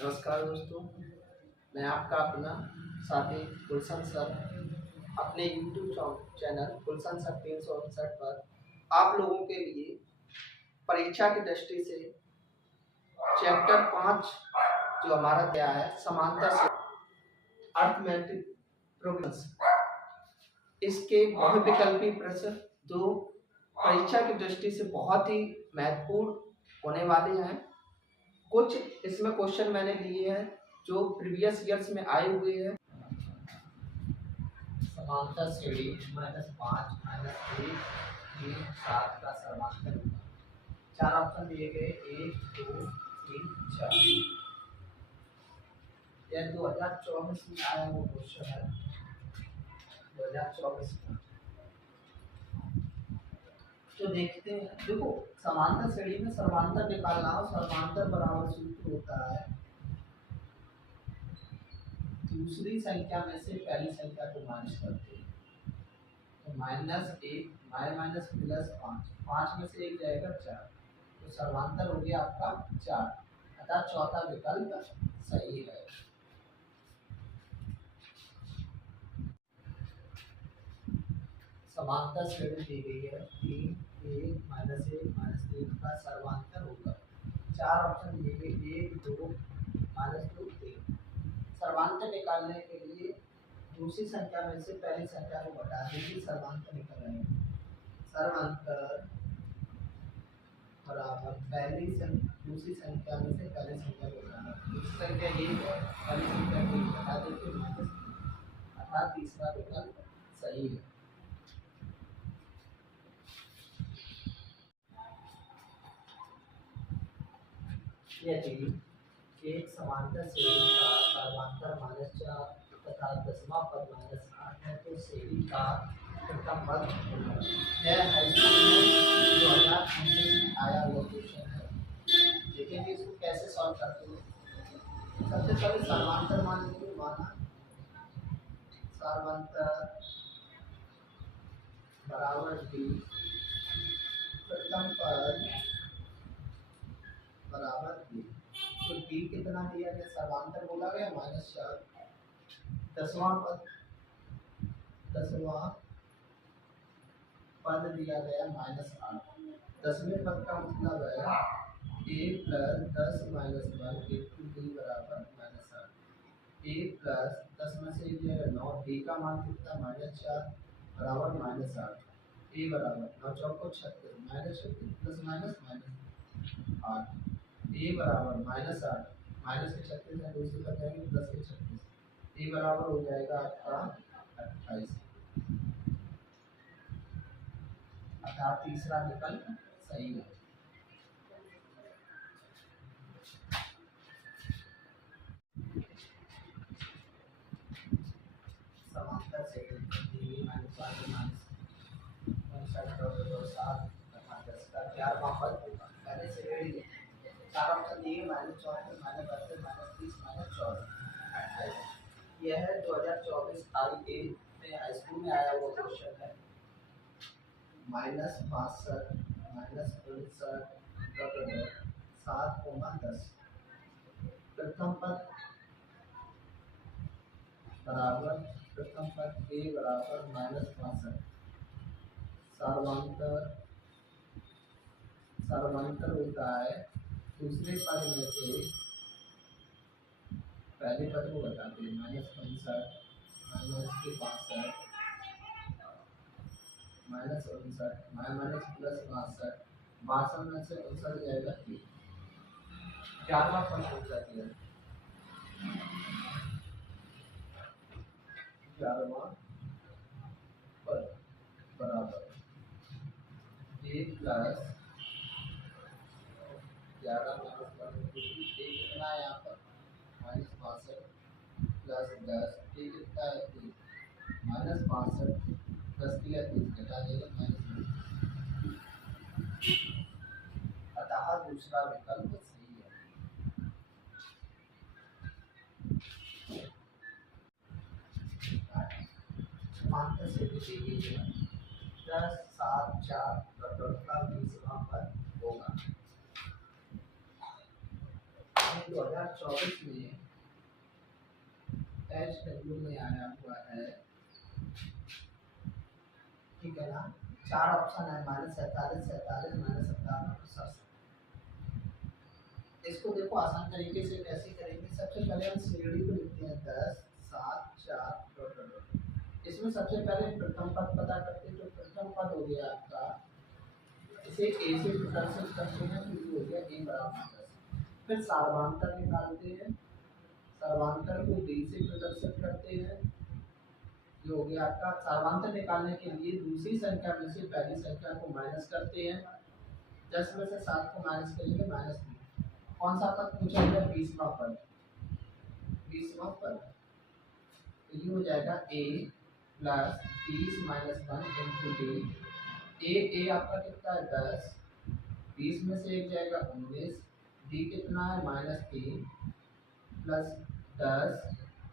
नमस्कार दोस्तों, मैं आपका अपना साथी गुलशन सर अपने यूट्यूब चैनल गुलशन सर 359 पर आप लोगों के लिए परीक्षा की दृष्टि से चैप्टर 5 जो हमारा क्या है समांतर से अर्थमेटिक प्रोग्रेस, इसके बहुविकल्पी प्रश्न जो परीक्षा की दृष्टि से बहुत ही महत्वपूर्ण होने वाले हैं। कुछ इसमें क्वेश्चन मैंने लिए हैं जो प्रीवियस ईयर्स में आए हुए हैं। समांतर श्रेणी -5 -1 3 7 का सर्वांतर होगा। चार ऑप्शन दिए गए 1 2 3 4। यह 2024 में आया वो क्वेश्चन है, 2024 का। तो देखते हैं, देखो समांतर श्रेणी में सर्वांतर निकालना हो, सर्वांतर बराबर सूत्र होता है दूसरी संख्या में से पहली संख्या को माइनस करते हैं। तो -1 माइनस +5, 5 में से 1 जाएगा 4, तो सर्वांतर हो गया आपका 4, अतः चौथा विकल्प सही है। समांतर श्रेणी दी गई है 3 1 -1 का सर्वांतर होगा। चार ऑप्शन दिए गए 1 2 -2 3। सर्वांतर निकालने के लिए दूसरी संख्या में से पहली संख्या को घटा दीजिए, सर्वांतर निकल आएगा। सर्वांतर बराबर दूसरी संख्या में से पहली संख्या को घटाना, दूसरी संख्या 1 है, पहली संख्या को घटा देते माइनस, अर्थात तीसरा विकल्प सही है। यदि एक समांतर श्रेणी का सर्वांतर -4 तथा दसवां पद -8 है तो श्रेणी का प्रथम पद होगा। यह हाई स्कूल में 2019 में आया हुआ क्वेश्चन है। देखेंगे इसको कैसे सॉल्व करते हैं। सबसे पहले सर्वांतर मान लेंगे, माना सर्वांतर बराबर डी, प्रथम पद बराबर डी। तो डी कितना दिया गया, सर्वांतर बोला गया -4, दसवां पद दिया गया -8। दसवें पद का मतलब है a + 10 - 1 * d बराबर -8। a + 10 में से 9, d का मान कितना -4 बराबर -8। a बराबर 9 चौको 36 -36 प्लस माइनस -8। a बराबर -8 माइनस के 36 है, दूसरे पर जाएंगे प्लस के 36, a बराबर हो जाएगा आपका 28, अर्थात तीसरा विकल्प सही है। समांतर श्रेणी का 11वां पद होगा। पहले श्रेणी चार ऑप्शन दिए -34 -32 -30 -14 28। यह 2024 IA में हाई स्कूल में आया हुआ क्वेश्चन है। -62 -59 7, 10 प्रथम पद a बराबर -62। सर्वांतर होता है दूसरे पद में से पहले पद को घटाते हैं, -59 -62 प्लस 62 में से 59 जाएगा 3, 11वां पद हो जाती है। 11वां पद बराबर a + 11 कितना है यहाँ पर -62 प्लस 10, a कितना है 3, -62 10 के लिए 30 घटा देगा -20, अतः दूसरा विकल्प सही है। समांतर श्रेणी दी गई है 10 7 4 का 20वां पद होगा। 2024 में HW में आया हुआ है, ठीक है ना। 4 ऑप्शन है, -47, 47, -57 और 67। इसको देखो आसान तरीके से कैसे करेंगे। सबसे पहले हम श्रेणी को लिखते हैं 10, 7, 4। इसमें सबसे पहले प्रथम पद पता करते हैं। तो प्रथम पद हो गया आपका, इसे ए से प्रदर्शित करते हैं तो ये हो गया ए बराबर 10। फिर सर्वांतर निकालते हैं, सर्वांतर को डी से प्रदर्शित करते हैं, ये हो गया आपका। सर्वांतर निकालने के लिए दूसरी संख्या में से पहली संख्या को माइनस करते हैं। 10 में से 7 को माइनस करेंगे -2। कौन सा पद पूछा गया? 20वां पद, 20वां पद। तो ये हो जाएगा a प्लस 20 - 1 इंटू डी। ए आपका कितना है? 10। 20 में से एक जाएगा 19। डी कितना है? -3 प्लस 10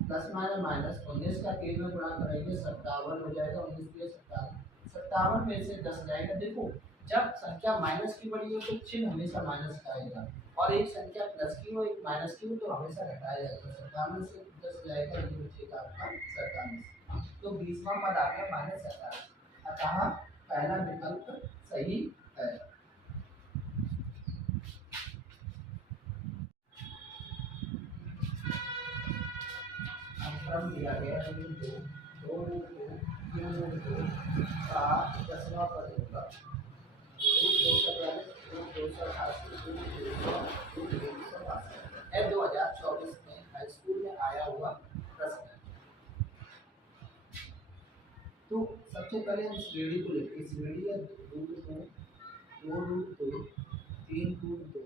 प्लस माइनस 19 का 3 में गुणा करेंगे 57 हो जाएगा। 19 के 57 में से 10 जाएगा। देखो जब संख्या माइनस की बड़ी हो तो चिन्ह हमेशा माइनस का आएगा, और एक संख्या प्लस की हो एक माइनस की हो तो हमेशा घटाया जाएगा। 57 से 10 जाएगा, ये बचेगा आपका 47। तो 20वां पद आ गया -47। अतः पहला विकल्प सही है। क्रम दिया गया है 2, 2, 3, 2, 7, 10वां पद होगा 2024 में हाई स्कूल में आया हुआ प्रश्न है। तो सबसे पहले हम श्रेणी को लेते हैं। श्रेणी है √2, 2√2, 3√2।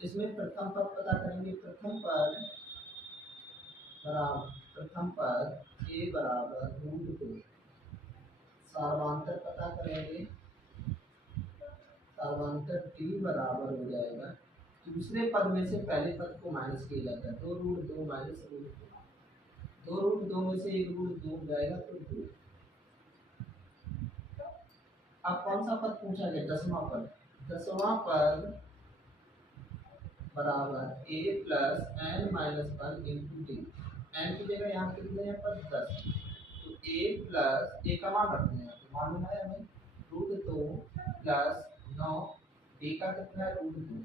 इसमें प्रथम पद पता करेंगे। प्रथम पद a बराबर √2। सर्वांतर पता करेंगे, सर्वांतर d बराबर हो जाएगा। दूसरे पद में से पहले पद को माइनस किया जाता है। 2√2 माइनस √2, 2√2 में से 1√2 जाएगा तो 2। अब कौन सा पद पूछा गया? 10वां पद। 10वां पद बराबर a plus n minus 1 into D. n की जगह यहाँ कितने हैं पद? 10। तो a प्लस a का मान रखते हैं, तो मालूम है हमें √2 प्लस 9, a का कितना है? √2।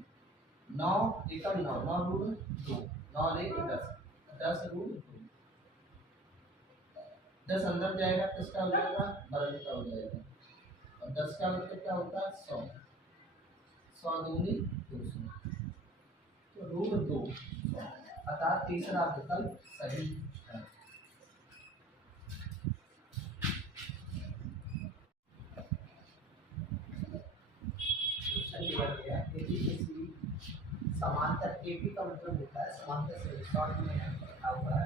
9 एकम 9, 9√2, 9 1 10, 10√2। 10 अंदर जाएगा तो इसका हो जाएगा 12 का हो जाएगा, और 10 का मतलब क्या होता है? 100। 100 दूनी 200, तो √2 100। अतः तीसरा विकल्प सही है। समांतर केपी का मतलब होता है समांतर से शॉर्ट में लिखा हुआ है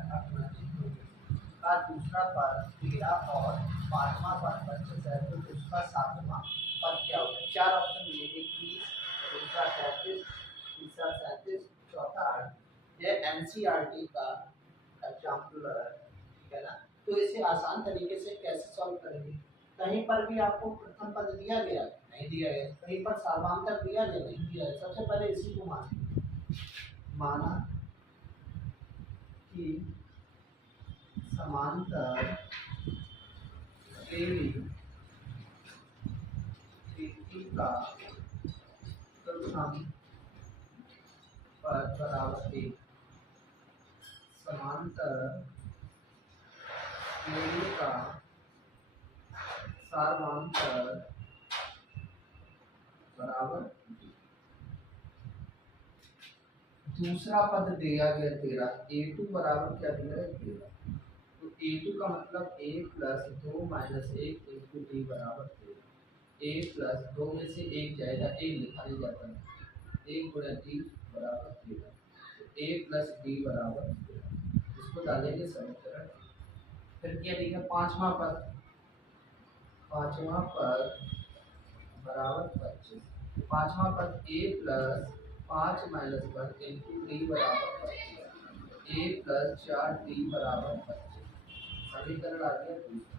का दूसरा पद 13 और 5वां पद 25 है, तो उसका 7वां पद क्या होगा? 4 ऑप्शन मिलेंगे, 30, दूसरा 33, तीसरा 37, चौथा 8। ये एनसीईआरटी का एग्जाम्पल है, ठीक है ना। तो इसे आसान तरीके से कैसे सॉल्व करेंगे? कहीं पर भी आपको प्रथम पद दिया गया नहीं दिया गया, कहीं पर सर्वांतर दिया गया नहीं दिया है। सबसे पहले इसी को माना कि समांतर श्रेणी का प्रथम पद बराबर 1, समांतर श्रेणी का सर्वांतर बराबर। दूसरा पद दिया गया 13, a2 बराबर क्या दिया है? 13। तो a2 का मतलब a plus 2 minus 1 into D बराबर 13। a प्लस 2 में से 1 जाएगा, 1 लिखा नहीं जाता है, 1 गुणा डी बराबर 13। तो a प्लस डी बराबर 13, इसको डालेंगे समीकरण। फिर क्या लिखा? पांचवा पद बराबर 25। पांचवा पद a plus 5 minus 1 into D बराबर 25, a प्लस 4 डी बराबर 25। समीकरण आ गया दूसरा।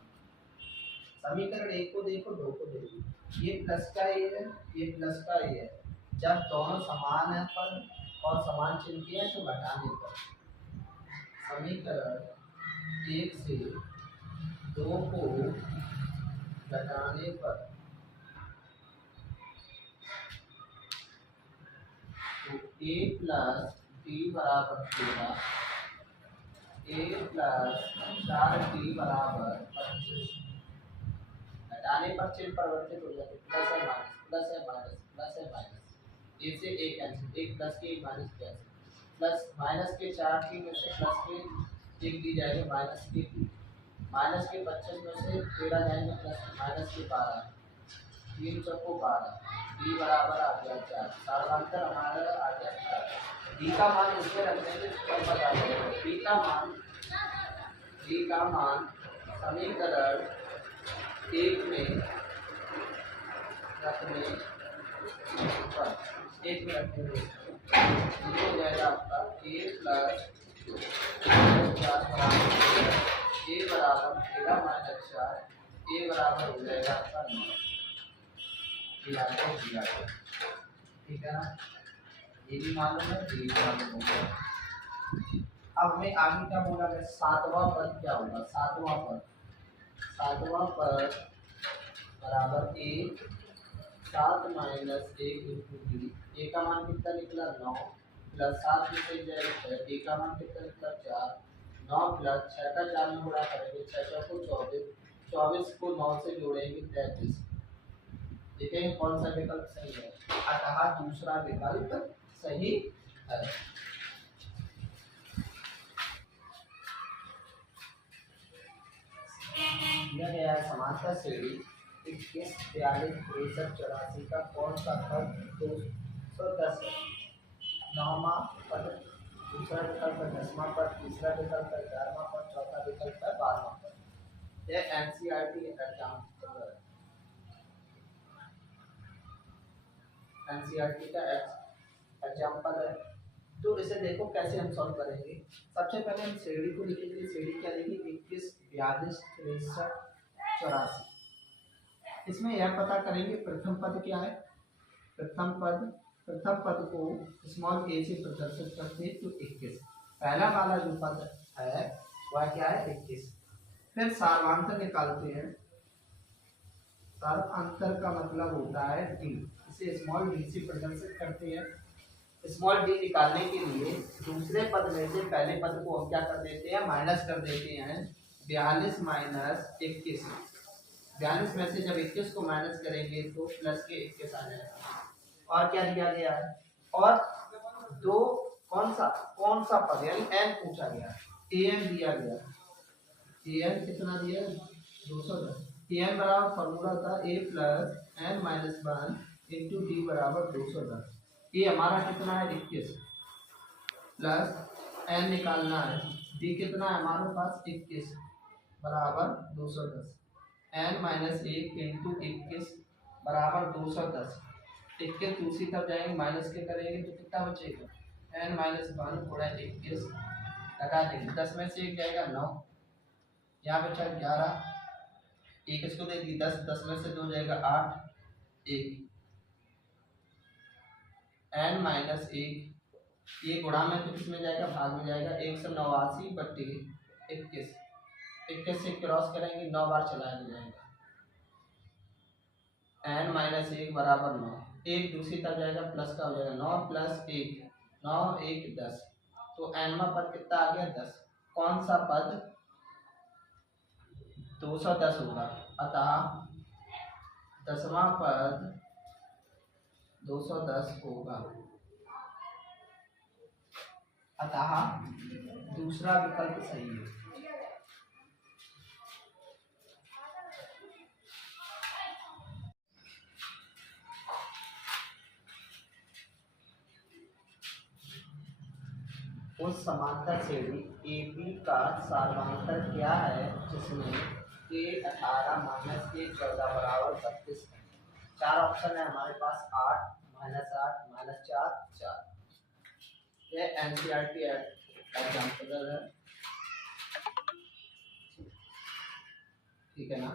समीकरण 1 को देखो, 2 को देखो। ये प्लस का a है, ये प्लस का a है। जब दोनों समान है पद और समान चिन्ह किया तो घटाने पर समीकरण 1 से 2 को घटाने पर तो a प्लस डी बराबर 13, a प्लस 4d बराबर 25। घटाने पर चिन्ह परिवर्तित हो जाते, प्लस है माइनस, प्लस है माइनस, प्लस है माइनस, एक से एक कैंसिल, एक प्लस के एक माइनस कैंसिल, प्लस माइनस के 4 टी में से प्लस के एक दी जाएगी माइनस के 3, माइनस के 25 में से 13 जाएंगे प्लस माइनस के 12, 3 चौको 12, डी बराबर आ गया 4, साधारणतः हमारा आ गया 4। डी का मान इसमें रख देंगे तो बता देंगे डी का मान समीकरण 1 में रखने पर 1 में रखने हो जाएगा आपका a प्लस 4 बराबर a बराबर 13 माइनस 4, a बराबर हो जाएगा आपका 9। ठीक है ना, ये भी मालूम है, ये भी मालूम है। अब हमें आगे क्या बोला है, सातवां पद क्या होगा, सातवां पद बराबर a 7 माइनस 1 इंटू डी, ए का मान कितना निकला 9, प्लस 7 में से जाएगा 6, ए का मान कितना निकला 4, 9 प्लस 6 का 4 में गुणा करेंगे 6 को 24, 24 को 9 से जोड़ेंगे 33। देखेंगे कौन सा विकल्प सही है, अतः दूसरा विकल्प सही है। यह गया है समांतर श्रेणी 21, 42, 63, 84 का कौन सा पद 210 है। 9वां पद दूसरा विकल्प है, 10वां पद तीसरा विकल्प है, 11वां पद चौथा विकल्प है, 12वां पद। यह एनसीईआरटी का एग्जाम्पल है। तो इसे देखो कैसे हम सॉल्व करेंगे। सबसे पहले हम श्रेणी को लिखेंगे, श्रेणी क्या लिखेंगे 21, 42, 63, 84। इसमें यह पता करेंगे प्रथम पद क्या है, प्रथम पद को स्मॉल a से प्रदर्शित करते हैं तो 21, पहला वाला जो पद है वह क्या है 21। फिर सार्वधातुक निकालते हैं, सार्वधातुक का मतलब होता है d, इसे स्मॉल d से प्रदर्शित करते हैं। स्मॉल d निकालने के लिए दूसरे पद में से पहले पद को हम क्या कर देते हैं, माइनस कर देते हैं। 42 माइनस 21, 42 में से जब 21 को माइनस करेंगे तो प्लस के 21 आ जाएगा। और क्या दिया गया है, और दो कौन सा पद यानी n पूछा गया, an दिया गया, an कितना दिया 210। an बराबर फॉर्मूला था a plus n minus 1 into D बराबर 210। ये हमारा कितना है 21, प्लस n निकालना है, d कितना है हमारे पास 21 बराबर 210, n माइनस 1 इंटू 21 बराबर 210। 21 दूसरी तरफ जाएंगे माइनस के करेंगे तो कितना बचेगा, n माइनस 1 गुणा 21 लगा देंगे, 10 में से 1 जाएगा 9, यहाँ बचा 11, 1 इसको दे दी 10, 10 में से 2 जाएगा 8, 1 n माइनस 1, ये गुणा में तो किसमें जाएगा, भाग में जाएगा, 189 बट्टे 21, 21 से क्रॉस करेंगे 9 बार चलाया जाएगा, n माइनस 1 बराबर 9, 1 दूसरी तरफ जाएगा प्लस का हो जाएगा, 9 प्लस 1 9 1 10, तो nवां पद कितना आ गया 10। कौन सा पद 210 होगा, अतः 10वां पद 210 होगा, अतः दूसरा विकल्प सही है। उस समांतर श्रेणी AB का सार्वधातुक क्या है जिसमें a 18 माइनस a 14 बराबर 32 है। 4 ऑप्शन है हमारे पास, 8 माइनस 4 4। यह एनसीईआरटी एग्जाम्पल है, ठीक है ना।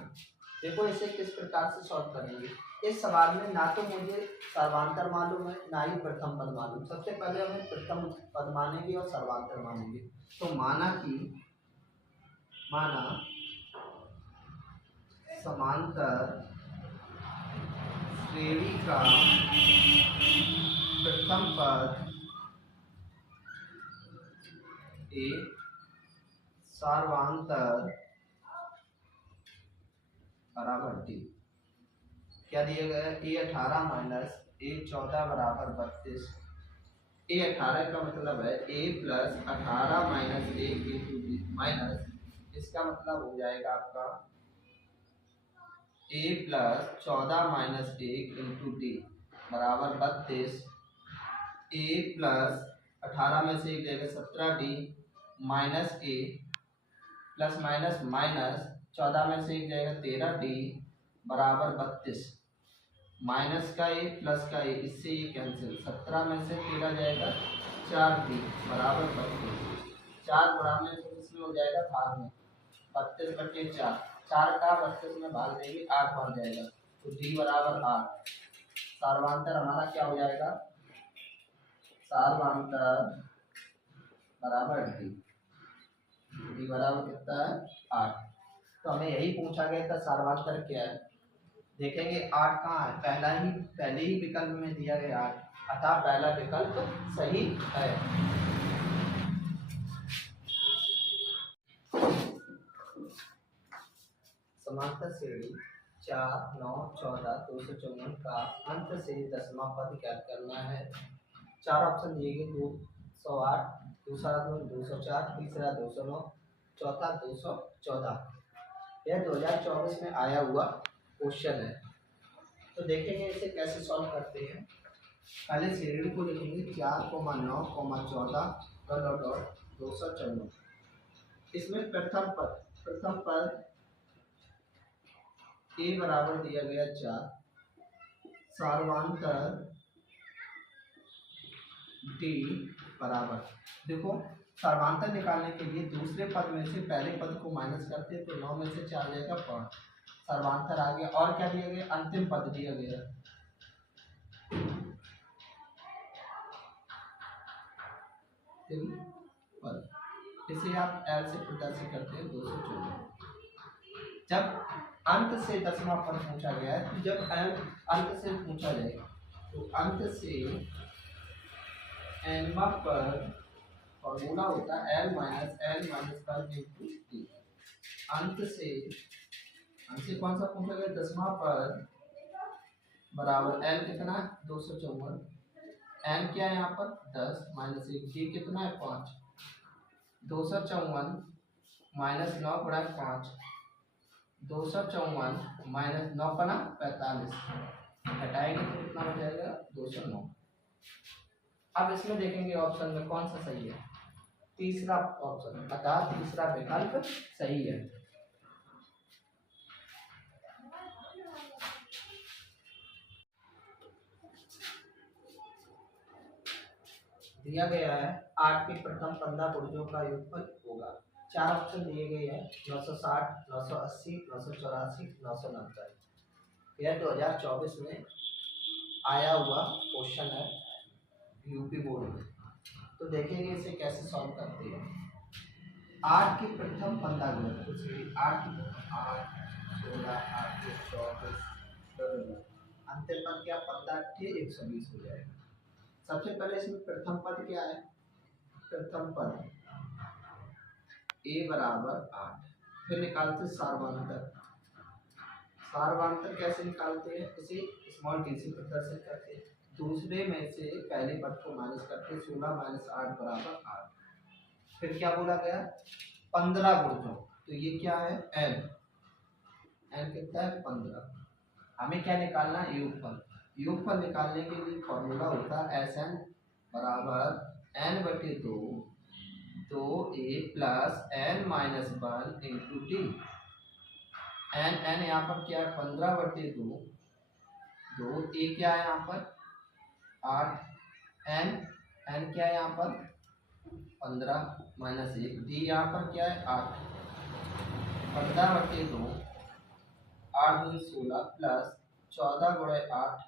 देखो इसे किस प्रकार से सॉल्व करेंगे। इस सवाल में ना तो मुझे सर्वांतर मालूम है ना ही प्रथम पद मालूम। सबसे पहले हमें प्रथम पद मानेंगे और सर्वांतर मानेंगे। तो माना समांतर श्रेणी का प्रथम पद ए सर्वांतर बराबर डी। क्या दिया गया है? ए 18 माइनस ए 14 बराबर 32। ए 18 का मतलब है ए प्लस 18 माइनस ए इंटू डी माइनस इसका मतलब हो जाएगा आपका ए प्लस 14 माइनस 1 इंटू डी बराबर 32। ए प्लस 18 में से एक जाएगा 17 डी माइनस ए प्लस माइनस माइनस 14 में से एक जाएगा 13 डी बराबर 32 माइनस का ए प्लस का ए इससे ये कैंसिल 17 में से 13 जाएगा 4 डी बराबर 32। 4 गुणा में तो इसमें हो जाएगा भाग में 32 बटे 4 4 का 32 में भाग देंगे 8 बन जाएगा तो डी बराबर 8। सर्वांतर हमारा क्या हो जाएगा? सर्वांतर बराबर डी। डी बराबर कितना है? 8। तो हमें यही पूछा गया था सर्वांतर क्या है। देखेंगे 8 कहाँ है? पहले ही विकल्प में दिया गया 8 अतः पहला विकल्प सही है। समांतर श्रेणी 4, 9, 14, 254 का अंत से 10वां पद ज्ञात करना है। 4 ऑप्शन दिए गए 208, दूसरा 204, तीसरा 209, चौथा 214। यह 2024 में आया हुआ क्वेश्चन है। तो देखेंगे इसे कैसे सॉल्व करते हैं। पहले श्रेणी को लिखेंगे 4, 9, 14 254। इसमें प्रथम पद ए बराबर दिया गया 4 सर्वांतर डी बराबर। देखो सर्वांतर निकालने के लिए दूसरे पद में से पहले पद को माइनस करते तो 9 में से 4 जाएगा 5 सर्वांतर आ गया। और क्या दिया गया? अंतिम पद दिया गया पद। इसे आप एल से प्रदर्शित करते हैं 214। जब अंत से 10वां पद पूछा गया है तो जब अंत से पूछा जाएगा तो अंत से nवां पद फॉर्मूला होता है l माइनस पद इंटू टी। अंत से कौन सा पूछा गया? 10वां पद बराबर l कितना? 254। n क्या है यहाँ पर? 10 माइनस 1 टी कितना है? 5। 254 माइनस 9 बड़ा 5 254 माइनस 9 का 45 घटाएंगे तो कितना हो जाएगा? 209। अब इसमें देखेंगे ऑप्शन में कौन सा सही है। तीसरा ऑप्शन अर्थात तीसरा विकल्प सही है। दिया गया है 8 के प्रथम 15 गुणजों का योगफल होगा। 4 ऑप्शन दिए गए हैं 960, 980, 984, 990। यह 2024 में आया हुआ क्वेश्चन है यूपी बोर्ड में। तो देखेंगे इसे कैसे सॉल्व करते हैं। 8 के प्रथम 15 गुण 8 16, 8 24 अंतिम पद क्या? 15 के 120 हो जाएगा। सबसे पहले इसमें प्रथम पद क्या है? प्रथम पद ए बराबर 8। फिर निकालते सर्वांतर। सर्वांतर कैसे निकालते हैं? इसे स्मॉल टी से प्रदर्शित करते हैं। दूसरे में से पहले पद को माइनस करते 16 माइनस 8 बराबर 8। फिर क्या बोला गया? 15 गुणजों। तो ये क्या है? n कितना है? 15। हमें क्या निकालना है? योगफल। योगफल निकालने के लिए फॉर्मूला होता है Sn बराबर n/2 2a plus n minus 1 into T. n यहाँ पर क्या है? 15/2 a क्या है यहाँ पर? 8 n क्या है यहाँ पर? 15 माइनस 1 डी यहाँ पर क्या है? 8 15/2 8 दूनी 16 प्लस 14 गुणे 8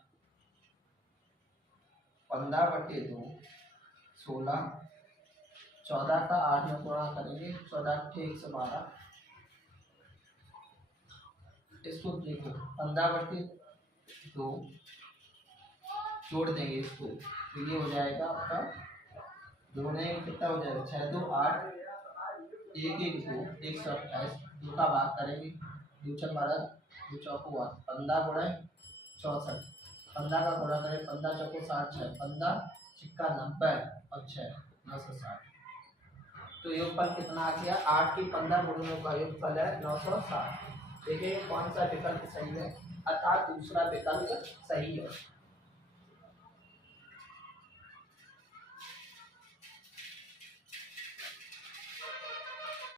15/2 16 14 का 8 में गुणा करेंगे 14 के 112 इसको देखो 15/2 जोड़ देंगे इसको तो ये हो जाएगा आपका जोड़ने में कितना हो जाएगा 6 2 8 1 1 2 128 2 का भाग करेंगे 2 6 12 2 चौको 15 गुणे 64 15 का गुणा करें 15 चौको 60 6 15 छिक्का 90 और 6 960 तो योगफल कितना आ गया 8 की 15 गुणों का योगफल है 960। देखिए कौन सा विकल्प सही है अर्थात दूसरा विकल्प सही है।